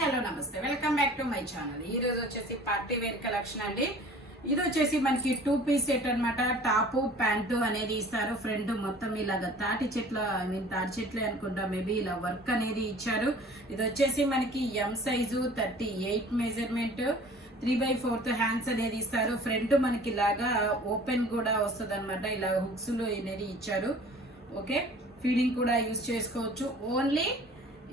Hello నమస్తే, welcome back to my channel. ఈ రోజు వచ్చేసి పార్టీ వేర్ కలెక్షన్ అండి. ఇది వచ్చేసి మనకి 2 పీస్ సెట్ అనమాట. టాపు ప్యాంటు అనేది ఇస్తారు. ఫ్రంట్ మొత్తం ఇలాగా తాటి చెట్లే అనుకుంటా, మేబీ ఇలా వర్క్ అనేది ఇచ్చారు. ఇది వచ్చేసి మనకి ఎం సైజు 38 మెజర్మెంట్, 3/4 హ్యాండ్స్ అనేది ఇస్తారు. ఫ్రంట్ మనకి ఇలాగా ఓపెన్ కూడా వస్తుంది అనమాట. ఇలా హుక్స్ అనేది ఇచ్చారు. ఓకే, ఫీడింగ్ కూడా యూజ్ చేసుకోవచ్చు. ఓన్లీ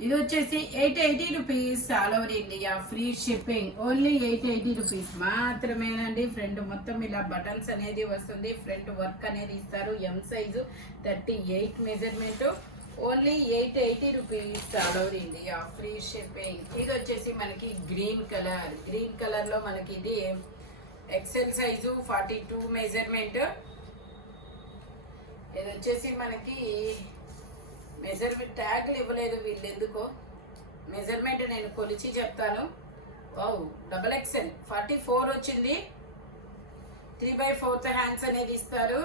ఇది వచ్చేసి 880 rupees, all over India free shipping. Only 880 rupees మాత్రమేనండి. ఫ్రంట్ మొత్తం ఇలా బటన్స్ అనేది వస్తుంది. ఫ్రంట్ వర్క్ అనేది ఇస్తారు. M size 38 measurement, only 880 rupees, all over India free shipping. ఇది వచ్చేసి మనకి గ్రీన్ కలర్ లో మనకి ఇది ఎక్సెల్ సైజు 42 మెజర్మెంట్. ఇది వచ్చేసి మనకి మెజర్మెంట్ ట్యాగ్లు ఇవ్వలేదు వీళ్ళు, ఎందుకో. మెజర్మెంట్ నేను కొలిచి చెప్తాను. డబల్ ఎక్సెల్ 44 వచ్చింది. 3/4 హ్యాండ్స్ అనేది ఇస్తారు.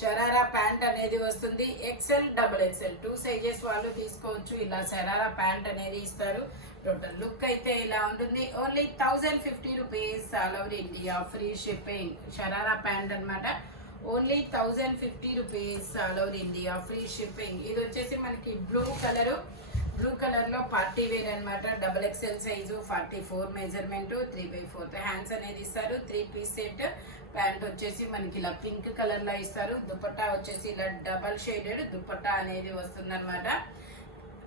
షరారా ప్యాంట్ అనేది వస్తుంది. ఎక్సెల్, డబల్ ఎక్సెల్ 2 సైజెస్ వాళ్ళు తీసుకోవచ్చు. ఇలా షరారా ప్యాంట్ అనేది ఇస్తారు. టోటల్ లుక్ అయితే ఇలా ఉంటుంది. Only 1050 rupees, all over India free shipping. Sharara pant అనమాట. Only 1050 rupees, all over India free shipping. ఇది వచ్చేసి మనకి బ్లూ కలర్ లో పార్టీ వేర్ అనమాట. Double XL size 44 measurement, 3/4 hands అనేది ఇస్తారు. 3 పీస్ సెట్. ప్యాంట్ వచ్చేసి మనకి ఇలా పింక్ కలర్ లో ఇస్తారు. దుపట్టా వచ్చేసి ఇలా డబల్ షేడెడ్ దుపట్టా అనేది వస్తుంది అనమాట.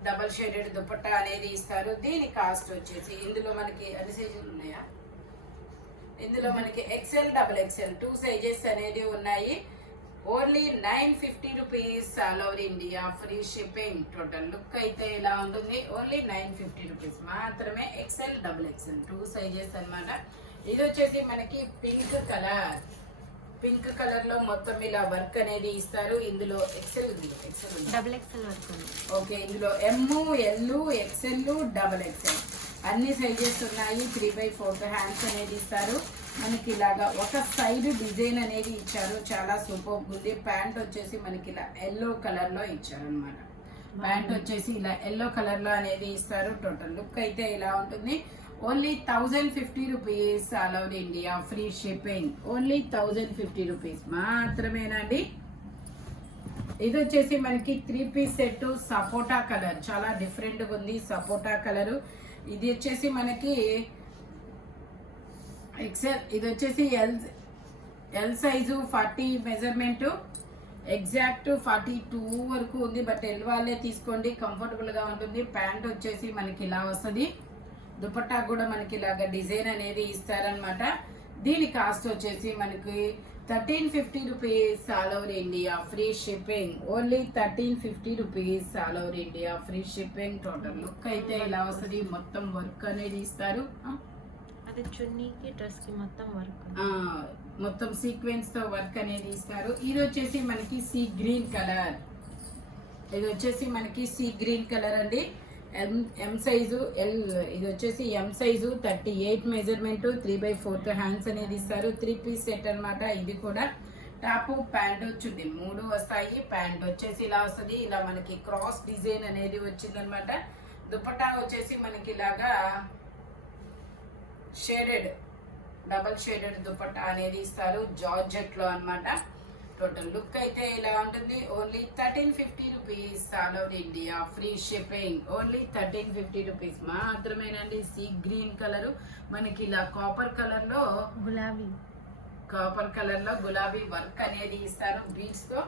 డబల్ షేడెడ్ దుపట్టా అనేది ఇస్తారు. దీని కాస్ట్ వచ్చేసి ఇందులో మనకి అన్ని సైజులు ఉన్నాయా? ఇందులో మనకి ఎక్సెల్, డబుల్ ఎక్సెల్ 2 సైజెస్ అనేది ఉన్నాయి. Only 950 rupees, all over India free shipping. Total look అయితే ఇలా ఉంటుంది. ఓన్లీ 950 రూపీస్ మాత్రమే. ఎక్సెల్, డబుల్ ఎక్సెల్ 2 సైజెస్ అనమాట. ఇది వచ్చేసి మనకి పింక్ కలర్ లో మొత్తం ఇలా వర్క్ అనేది ఇస్తారు. ఇందులో XL, double XL work. Okay, ఇందులో M, L, XL, double XL అన్ని సైజెస్ ఉన్నాయి. 3/4 హ్యాండ్స్ అనేది ఇస్తారు. మనకి ఇలాగా ఒక సైడ్ డిజైన్ అనేది ఇచ్చారు. చాలా సూపర్ ఉంది. ప్యాంట్ వచ్చేసి మనకి ఇలా ఎల్లో కలర్ లో ఇచ్చారు అనమాట. ప్యాంట్ వచ్చేసి ఇలా ఎల్లో కలర్ లో అనేది ఇస్తారు. టోటల్ లుక్ అయితే ఇలా ఉంటుంది. Only 1050 rupees, all over India free shipping. Only 1050 rupees మాత్రమేనండి. ఇది వచ్చేసి మనకి 3 పీస్ సెట్ సపోటా కలర్, చాలా డిఫరెంట్ గా ఉంది. సపోటా కలరు. ఇది వచ్చేసి మనకి ఎక్సెల్, ఇది వచ్చేసి ఎల్ సైజు 40 మెజర్మెంట్, ఎగ్జాక్ట్ 42 వరకు ఉంది. బట్ ఎల్ వాళ్ళే తీసుకోండి, కంఫర్టబుల్ గా ఉంటుంది. ప్యాంట్ వచ్చేసి మనకి ఇలా వస్తుంది. దుపట్టా కూడా మనకి ఇలాగా డిజైన్ అనేది ఇస్తారనమాట. దీని కాస్ట్ వచ్చేసి మనకి 1350 rupees, all over India free shipping. Only 1350 rupees, all over India free shipping. Total look అయితే ఇలా వస్తుంది. మొత్తం వర్క్ అనేది ఇస్తారు. అది చున్నీకి, డ్రెస్ కి మొత్తం వర్క్, మొత్తం సీక్వెన్స్ తో వర్క్ అనేది ఇస్తారు. ఇది వచ్చేసి మనకి సీ గ్రీన్ కలర్. ఇది వచ్చేసి మనకి సీ గ్రీన్ కలర్ అండి. ఎం సైజు ఇది వచ్చేసి ఎం సైజు 38 మెజర్మెంట్, 3/4 హ్యాండ్స్ అనేది ఇస్తారు. 3 పీస్ సెట్ అనమాట. ఇది కూడా టాప్ ప్యాంట్ వచ్చింది, 3 వస్తాయి. ప్యాంట్ వచ్చేసి ఇలా వస్తుంది. ఇలా మనకి క్రాస్ డిజైన్ అనేది వచ్చింది అనమాట. దుపట్టా వచ్చేసి మనకి ఇలాగా షేడెడ్, డబల్ షేడెడ్ దుపట్టా అనేది ఇస్తారు. జార్జెట్ లో అనమాట. టోటల్ లుక్ అయితే ఇలా ఉంటుంది. Only 1350 rupees, all over India free shipping. Only 1350 rupees మాత్రమేనండి. సీ గ్రీన్ కలర్, మనకి ఇలా కాపర్ కలర్ లో గులాబీ వర్క్ అనేది ఇస్తారు బీడ్స్ తో.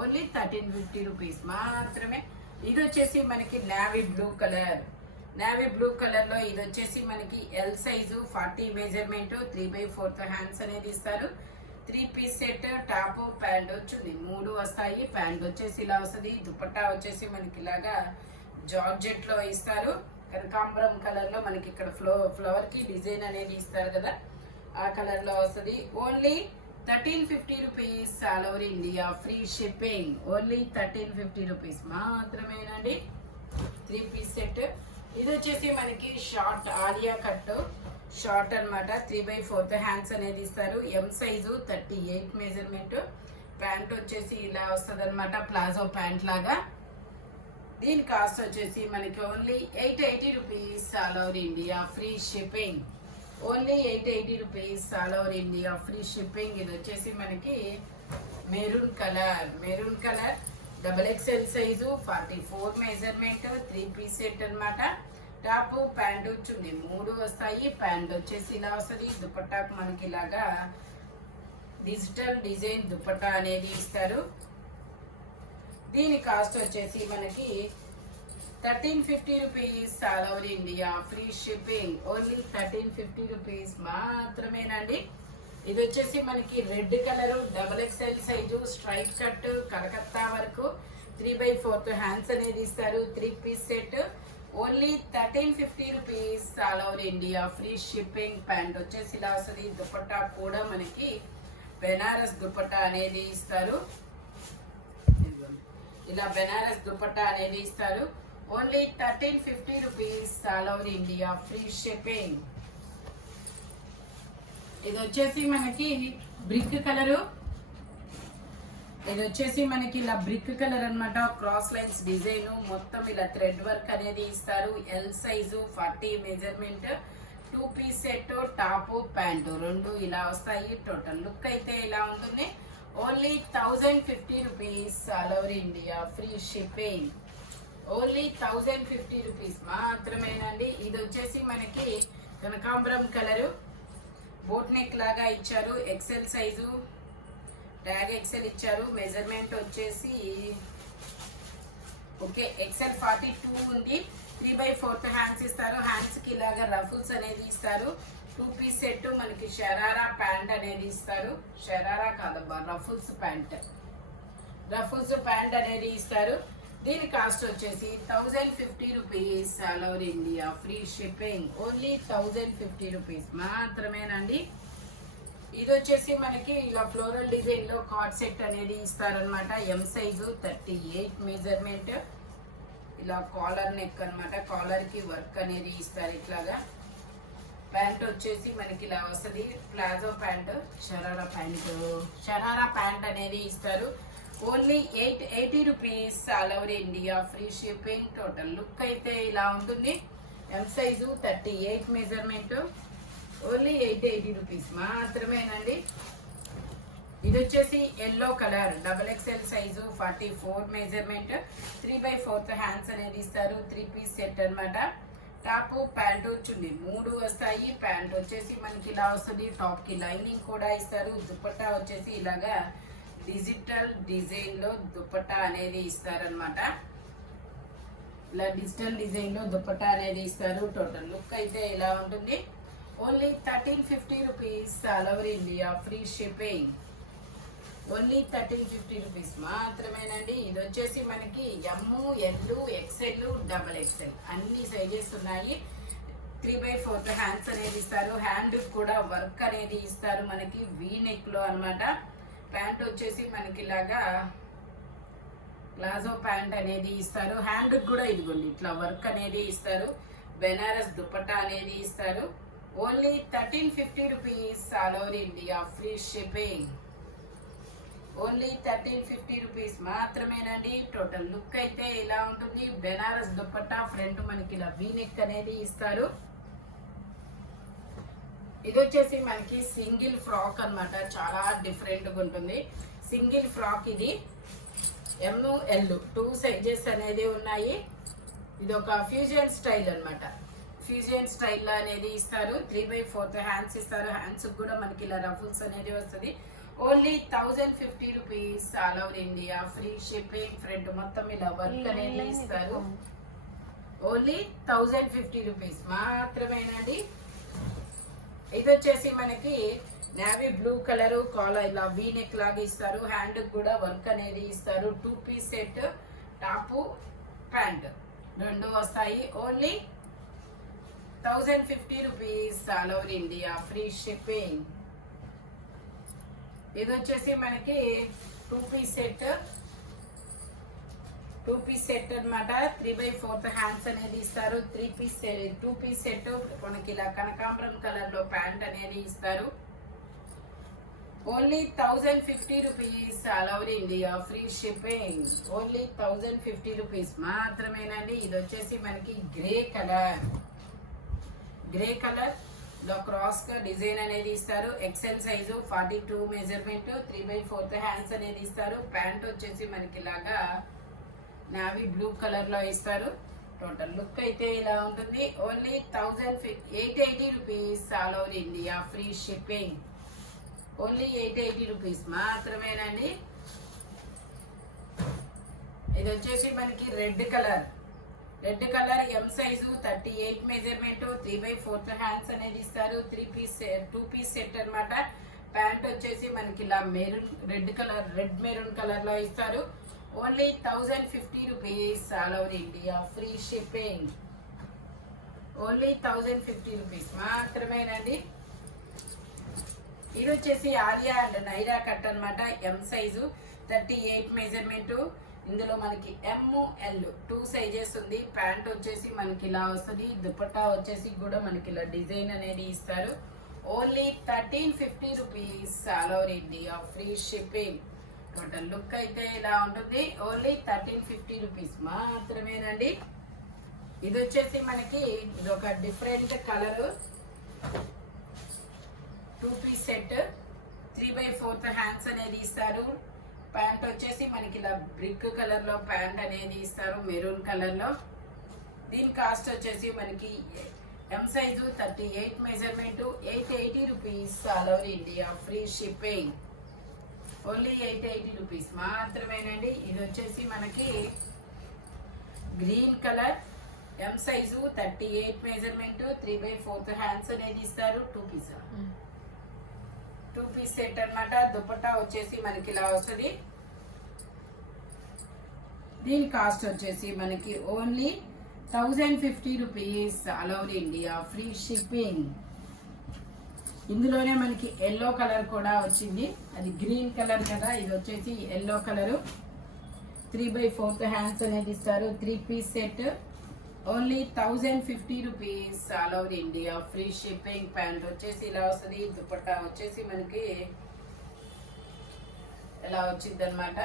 ఓన్లీ 1350 రూపీస్ మాత్రమే. ఇది వచ్చేసి మనకి నావీ బ్లూ కలర్ లో ఇది వచ్చేసి మనకి ఎల్ సైజు 40 మెజర్మెంట్, 3/4 హ్యాండ్స్ అనేది ఇస్తారు. 3 పీస్ సెట్. టాప్ ప్యాంట్ వచ్చింది, 3 వస్తాయి. ప్యాంట్ వచ్చేసి ఇలా వస్తుంది. దుపట్టా వచ్చేసి మనకి ఇలాగా జార్జెట్ లో ఇస్తారు. కనకాంబరం కలర్ లో మనకి ఇక్కడ ఫ్లవర్ కి డిజైన్ అనేది ఇస్తారు కదా, ఆ కలర్ లో వస్తుంది. Only 1350 rupees, all over India free shipping. Only 1350 rupees మాత్రమేనండి. 3 పీస్ సెట్. ఇది వచ్చేసి మనకి షార్ట్ ఆలియా కట్ షార్ట్ అనమాట. 3/4 హ్యాండ్స్ అనేది ఇస్తారు. M size 38 measurement. ప్యాంట్ వచ్చేసి ఇలా వస్తుంది అనమాట, ప్లాజో ప్యాంట్ లాగా. దీని కాస్ట్ వచ్చేసి మనకి only 880 rupees all over India free shipping. Only 880 rupees all over India free shipping. ఇది వచ్చేసి మనకి maroon colour double XL size 44 measurement 3 piece set అనమాట. టాప్ ప్యాంటు చున్నీ 3 వస్తాయి. ప్యాంట్ వచ్చేసి ఇలా వస్తుంది. దుపట్టాకు మనకి ఇలాగా డిజిటల్ డిజైన్ దుపట్టా అనేది ఇస్తారు. దీని కాస్ట్ వచ్చేసి మనకి 1350 rupees all over India free shipping. Only 1350 rupees మాత్రమేనండి. ఇది వచ్చేసి మనకి red colour double XL size straight cut కలకత్తా వరకు 3/4 హ్యాండ్స్ అనేది ఇస్తారు. 3 piece set. Only 1350 rupees all over India free shipping. Pant వచ్చేసి ఇలా వస్తుంది. దుపట్టా కూడా మనకి బెనారస్ దుపట్టా అనేది ఇస్తారు. ఇలా బెనారస్ దుపట్టా అనేది ఇస్తారు. Only 1350 rupees all over India free shipping. ఇది వచ్చేసి మనకి బ్రిక్ కలరు. ఇది వచ్చేసి మనకి ఇలా బ్రిక్ కలర్ అన్నమాట. క్రాస్ లైన్స్ డిజైన్ మొత్తం ఇలా థ్రెడ్ వర్క్ అనేది ఇస్తారు. L size 40 measurement 2 piece set top pant 2 ఇలా వస్తాయి. టోటల్ లుక్ అయితే ఇలా ఉంటుంది. Only 1050 rupees all over India free shipping. Only 1050 rupees మాత్రమేనండి. ఇది వచ్చేసి మనకి కనకాంబరం కలరు బోట్ నెక్ లాగా ఇచ్చారు. ఎక్సెల్ సైజు ట్యాగ్ ఎక్సెల్ ఇచ్చారు. మెజర్మెంట్ వచ్చేసి ఓకే ఎక్సెల్ 42 ఉంది. 3/4 హ్యాండ్స్ ఇస్తారు. హ్యాండ్స్ కి ఇలాగా రఫుల్స్ అనేది ఇస్తారు. 2 పీస్ సెట్ మనకి షరారా ప్యాంట్ అనేది ఇస్తారు. షరారా కాదబ్బా రఫుల్స్ ప్యాంట్ అనేది ఇస్తారు. దీని కాస్ట్ వచ్చేసి 1050 rupees all over India free shipping. Only 1050 rupees మాత్రమేనండి. ఇది వచ్చేసి మనకి ఇలా ఫ్లోరల్ డిజైన్ లో కార్డ్ సెట్ అనేది ఇస్తారనమాట. M size 38 measurement. ఇలా కాలర్ నెక్ అనమాట. కాలర్ కి వర్క్ అనేది ఇస్తారు ఇట్లాగా. ప్యాంట్ వచ్చేసి మనకి ఇలా వస్తుంది. ప్లాజో ప్యాంట్ షరారా ప్యాంట్ అనేది ఇస్తారు. Only 880 rupees all over India free shipping. Total look అయితే ఇలా ఉంటుంది. M size 38 measurement. Only 880 rupees మాత్రమేనండి. ఇది వచ్చేసి yellow colour double XL size 44 measurement 3/4 hands అనేది ఇస్తారు. 3 పీస్ సెట్ అనమాట. టాప్ ప్యాంటు చున్నీ 3 వస్తాయి. ప్యాంట్ వచ్చేసి మనకి ఇలా వస్తుంది. టాప్ కి లైనింగ్ కూడా ఇస్తారు. దుపట్టా వచ్చేసి ఇలాగా డిజిటల్ డిజైన్ లో దుపట్టా అనేది ఇస్తారనమాట. ఇలా డిజిటల్ డిజైన్ లో దుపట్టా అనేది ఇస్తారు. టోటల్ లుక్ అయితే ఇలా ఉంటుంది. Only 1350 rupees all over India free shipping. Only 1350 rupees మాత్రమేనండి. ఇది వచ్చేసి మనకి M L XL double XL అన్ని సైజెస్ ఉన్నాయి. 3/4 హ్యాండ్స్ అనేది ఇస్తారు. హ్యాండ్ కూడా వర్క్ అనేది ఇస్తారు మనకి వీ నెక్ లో అనమాట. ప్యాంట్ వచ్చేసి మనకి ఇలాగా ప్లాజో ప్యాంట్ అనేది ఇస్తారు. హ్యాండ్ కూడా ఇదిగోండి ఇట్లా వర్క్ అనేది ఇస్తారు. బెనారస్ దుపట్టా అనేది ఇస్తారు. Only 1350 rupees all over India free shipping. Only 1350 rupees మాత్రమేనండి. టోటల్ లుక్ అయితే ఇలా ఉంటుంది. బెనారస్ దుపట్టా ఫ్రంట్ మనకి ఇలా వీ నెక్ అనేది ఇస్తారు. ఇది వచ్చేసి మనకి సింగిల్ ఫ్రాక్ అన్నమాట. చాలా డిఫరెంట్ గా ఉంటుంది. సింగిల్ ఫ్రాక్ ఇది ఎమ్ ఎల్ 2 సైజెస్ అనేది ఉన్నాయి. ఇది ఒక ఫ్యూజన్ స్టైల్ అన్నమాట. ఫ్యూజన్ స్టైల్ అనేది ఇస్తారు. 3/4 హ్యాండ్స్ ఇస్తారు. హ్యాండ్స్ కూడా మనకి ఇలా రఫుల్స్ అనేది వస్తుంది. Only 1050 rupees all over India free shipping. Front మొత్తం ఇలా వర్క్ అనేది ఇస్తారు. ఓన్లీ 1050 రూపీస్ మాత్రమేనండి. ఇది వచ్చేసి మనకి నేవీ బ్లూ కలర్ కాలర్ ఇలా వీ నెక్ లాగా ఇస్తారు. హ్యాండ్ కూడా వర్క్ అనేది ఇస్తారు. 2 పీస్ సెట్ టాప్ ప్యాంట్ 2 వస్తాయి. Only 1050 rupees all over India free shipping. ఇది వచ్చేసి మనకి 2 పీస్ సెట్ అన్నమాట. 3/4 హ్యాండ్స్ అనేది ఇస్తారు. 2 పీస్ సెట్ మనకి ఇలా కనకాంబరం కలర్ లో ప్యాంట్ అనేది ఇస్తారు. Only 1050 rupees all over India free shipping. Only 1050 rupees మాత్రమేనండి. ఇది వచ్చేసి మనకి గ్రే కలర్ లో క్రాస్ గా డిజైన్ అనేది ఇస్తారు. ఎక్సెల్ సైజు 42 మెజర్మెంట్ 3/4 హ్యాండ్స్ అనేది ఇస్తారు. ప్యాంట్ వచ్చేసి మనకి ఇలాగా నావీ బ్లూ కలర్ లో ఇస్తారు. టోటల్ లుక్ అయితే ఇలా ఉంటుంది. Only 880 rupees all over India free shipping. Only 880 rupees మాత్రమేనండి. ఇది వచ్చేసి మనకి red colour M size 38 measurement 3/4 hands అనేది ఇస్తారు. 2 పీస్ సెట్ అన్నమాట. ప్యాంట్ వచ్చేసి మనకి ఇలా రెడ్ మెరూన్ కలర్ లో ఇస్తారు. Only 1050 rupees all over India free shipping. Only 1050 rupees మాత్రమేనండి. ఇది వచ్చేసి ఆలియా అండ్ నైరా కట్ అన్నమాట. M size 38 measurement. ఇందులో మనకి ML 2 సైజెస్ ఉంది. ప్యాంట్ వచ్చేసి మనకి ఇలా వస్తుంది. దుపట్టా వచ్చేసి కూడా మనకి ఇలా డిజైన్ అనేది ఇస్తారు. Only 1350 rupees all over India free shipping. Total look అయితే ఇలా ఉంటుంది. ఓన్లీ 1350 రూపీస్ మాత్రమేనండి. ఇది వచ్చేసి మనకి ఇది ఒక different colour 2 piece set 3/4 hands అనేది ఇస్తారు. ప్యాంట్ వచ్చేసి మనకి ఇలా బ్రిక్ కలర్ లో ప్యాంట్ అనేది ఇస్తారు, మెరూన్ కలర్ లో. దీని కాస్ట్ వచ్చేసి మనకి M size 38 measurement 880 rupees all over India free shipping. Only 880 rupees మాత్రమేనండి. ఇది వచ్చేసి మనకి green colour M size 38 measurement 3/4 hands అనేది ఇస్తారు. 2 పీస్ సెట్ అన్నమాట. దుపట్టా వచ్చేసి మనకి ఇలా వస్తుంది. దీని కాస్ట్ వచ్చేసి మనకి only 1050 rupees all over India free shipping. ఇందులోనే మనకి ఎల్లో కలర్ కూడా వచ్చింది. అది గ్రీన్ కలర్ కదా, ఇది వచ్చేసి ఎల్లో కలరు. 3/4 హ్యాండ్స్ అనేది ఇస్తారు. 3 piece set. Only 1050 rupees all over India free shipping. Pant వచ్చేసి ఇలా వస్తుంది. దుపట్టా వచ్చేసి మనకి ఇలా వచ్చింది అనమాట.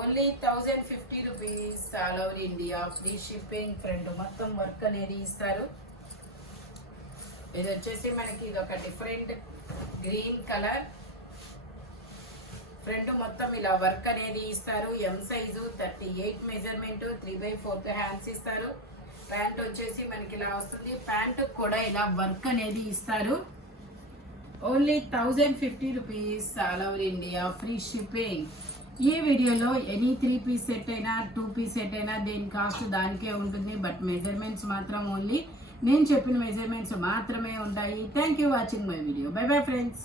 Only 1050 rupees all over India free shipping. Front మొత్తం వర్క్ అనేది ఇస్తారు. ఇది వచ్చేసి మనకి ఇది ఒక డిఫరెంట్ గ్రీన్ కలర్. ఫ్రంట్ మొత్తం ఇలా వర్క్ అనేది ఇస్తారు. ఎం సైజు 38 మెజర్మెంట్ 3/4 హ్యాండ్స్ ఇస్తారు. ప్యాంట్ వచ్చేసి మనకి ఇలా వస్తుంది. ప్యాంట్ కూడా ఇలా వర్క్ అనేది ఇస్తారు. Only 1050 rupees all over India free shipping. ఈ వీడియోలో ఎనీ 3 పీస్ సెట్ అయినా 2 పీస్ సెట్ అయినా దేని కాస్ట్ దానికే ఉంటుంది. బట్ మెజర్మెంట్స్ మాత్రం ఓన్లీ నేను చెప్పిన మెజర్మెంట్స్ మాత్రమే ఉంటాయి. Thank you watching my video. By bye friends.